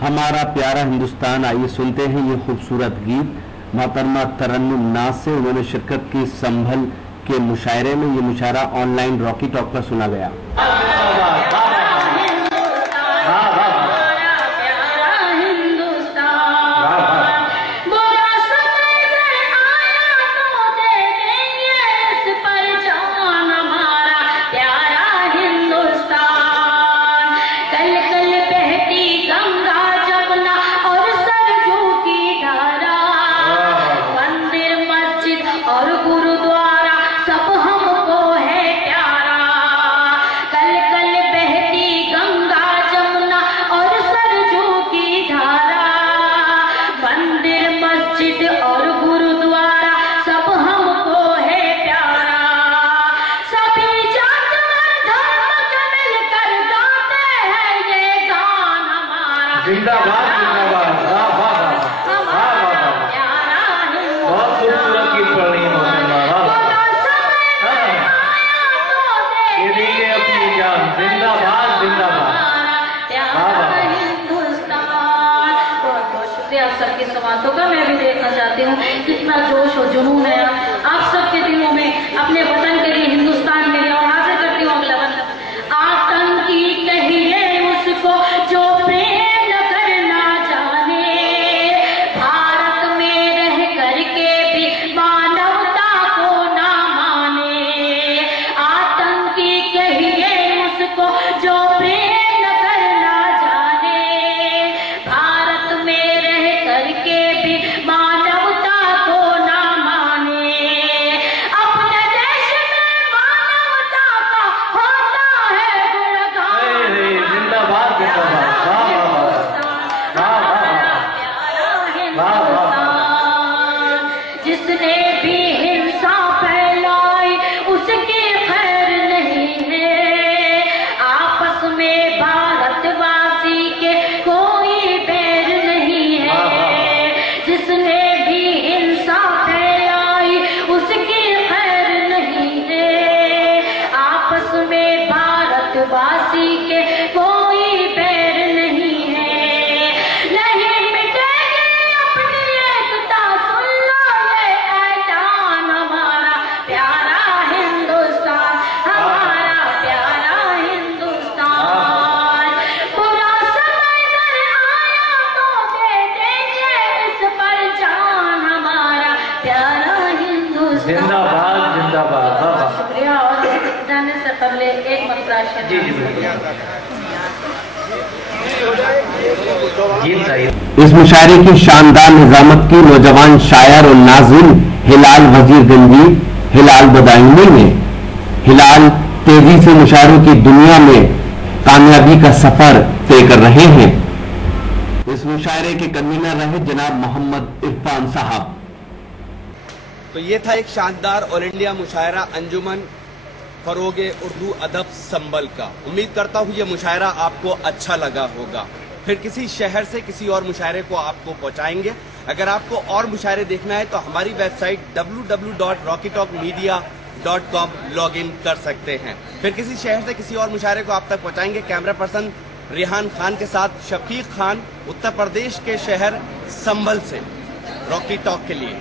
हमारा प्यारा हिंदुस्तान। आइए सुनते हैं ये खूबसूरत गीत। मोहतरमा तरन्नुम नाज से उन्होंने शिरकत की संभल के मुशायरे में। ये मुशायरा ऑनलाइन रॉकी टॉक पर सुना गया। जिंदाबाद जिंदाबाद। वाह वाह वाह वाह वाह, बहुत खूबसूरत गीत पढ़ रही है। ये देखिए अपनी जान। जिंदाबाद जिंदाबाद। बहुत शुक्रिया आप सबके समातों का। मैं भी देखना चाहती हूँ कितना जोश और जुनून है आप सबके दिलों में अपने वतन के लिए, हिंदुस्तान के लिए। और हाजिर करती हूँ अगला वतन। आतंकी कहिए उसको जो जिसने भी हिंसा फैलाई उसकी खैर नहीं है। आपस में भारतवासी के कोई बैर नहीं है। जिसने भी हिंसा फैलाई उसकी खैर नहीं है। आपस में भारतवासी के कोई बैर नहीं है। नहीं मिटेगी अपनी एकता, सुन लो ये ऐलान। हमारा प्यारा हिंदुस्तान, हमारा प्यारा हिंदुस्तान। बुरा समय अगर आया तो दे देंगे इस पर जान। हमारा प्यारा हिंदुस्तान। जिंदाबाद जिंदाबाद। शुक्रिया। और जाने से पहले एक मसला जी जी इस मुशायरे की शानदार निजामत की नौजवान शायर और नाज़िम हिलाल वजीरगंजी, हिलाल बदायूनी ने। हिलाल तेजी से मुशायरों की दुनिया में कामयाबी का सफर तय कर रहे हैं। इस मुशायरे के कन्वीनर रहे जनाब मोहम्मद इरफान साहब। तो ये था एक शानदार ऑल इंडिया मुशायरा अंजुमन फरोगे उर्दू अदब संभल का। उम्मीद करता हूँ ये मुशायरा आपको अच्छा लगा होगा। फिर किसी शहर से किसी और मुशायरे को आपको पहुंचाएंगे। अगर आपको और मुशायरे देखना है तो हमारी वेबसाइट www.rockytalkmedia.com लॉग इन कर सकते हैं। फिर किसी शहर से किसी और मुशायरे को आप तक पहुंचाएंगे कैमरा पर्सन रिहान खान के साथ शफीक खान, उत्तर प्रदेश के शहर संभल से रॉकी टॉक के लिए।